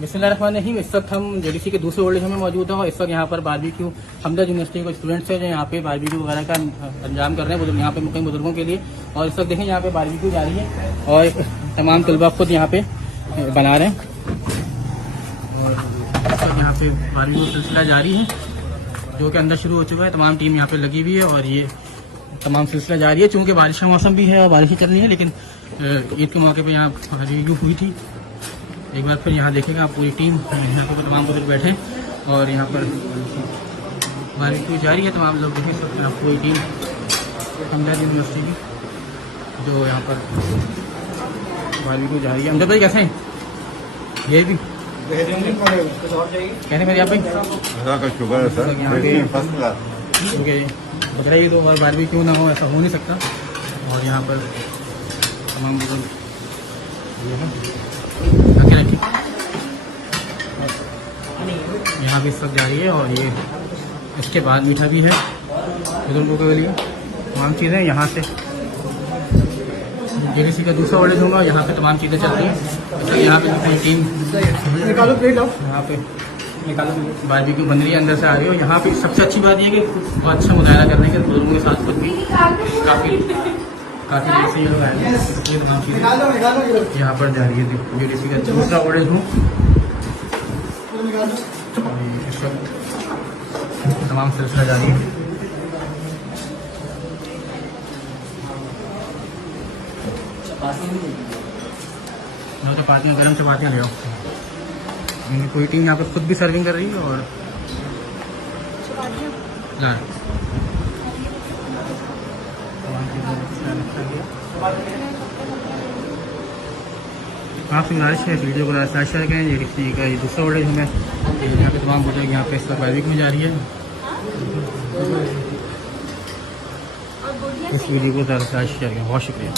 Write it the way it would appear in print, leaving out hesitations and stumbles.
बिस्मिल्लाहिर्रहमानिर्रहीम। इस वक्त हम जेडीसी के दूसरे ओल्ड एज में मौजूद हैं और इस वक्त यहाँ पर बारबेक्यू हमदर्द यूनिवर्सिटी के स्टूडेंट्स हैं जो यहाँ पे बारबेक्यू वगैरह का अंजाम कर रहे हैं यहाँ पे मुकीम बुजुर्गों के लिए। और इस वक्त देखें यहाँ पे बारबेक्यू जारी है और तमाम तलबा खुद यहाँ पे बना रहे हैं और इस वक्त यहाँ पे बारबेक्यू सिलसिला जारी है जो कि अंदर शुरू हो चुका है। तमाम टीम यहाँ पे लगी हुई है और ये तमाम सिलसिला जारी है। चूँकि बारिश का मौसम भी है और बारिश चल रही है, लेकिन ईद के मौके पर यहाँ बारबेक्यू हुई थी। एक बार फिर यहाँ देखेगा आप पूरी टीम यहाँ पर तमाम बुजुर्ग बैठे और यहाँ पर बारबेक्यू जारी है। तमाम लोग देखें सब यहाँ पूरी टीम हमदर्द यूनिवर्सिटी की जो यहाँ पर बारबेक्यू जारी है। हमदर्द भाई कैसे हैं? ये भी कहने मेरे यहाँ पे शुगर है सर, क्योंकि बताइए तो और बारबेक्यू ना हो ऐसा हो नहीं सकता। और यहाँ पर तमाम बुजुर्ग यहाँ भी इस वक्त जारी है और ये इसके बाद मीठा भी है बुजुर्गों के लिए। तमाम चीज़ें यहाँ से जेडीसी का दूसरा ऑर्डर होगा, यहाँ पे तमाम चीज़ें चल रही हैं। यहाँ पे पूरी टीम निकालो प्लेट आओ, यहाँ पे निकालो बारबेक्यू बन रही है, अंदर से आ रही है। और यहाँ पे सबसे अच्छी बात यह कि बहुत अच्छा मुजाहरा करने के बुजुर्गों के साथ खुद भी काफ़ी देर से ये लोग आए हैं। ये तमाम चीज़ें यहाँ पर जारी है जेडीसी का दूसरा ऑर्डर हूँ। इस वक्त तमाम सिलसिला जारी है। चपाती गर्म चपातियाँ ले आओ। पूरी टीम यहाँ पर खुद भी सर्विंग कर रही है और आपसे गुजारिश है वीडियो को लाइक शेयर करें। जेडीसी का ये दूसरा ऑर्डर हमें यहाँ पे तमाम बुजुर्ग यहाँ पे इस वक्त बारबेक्यू में जारी है। इस वीडियो को ज़्यादा शेयर करें। बहुत शुक्रिया।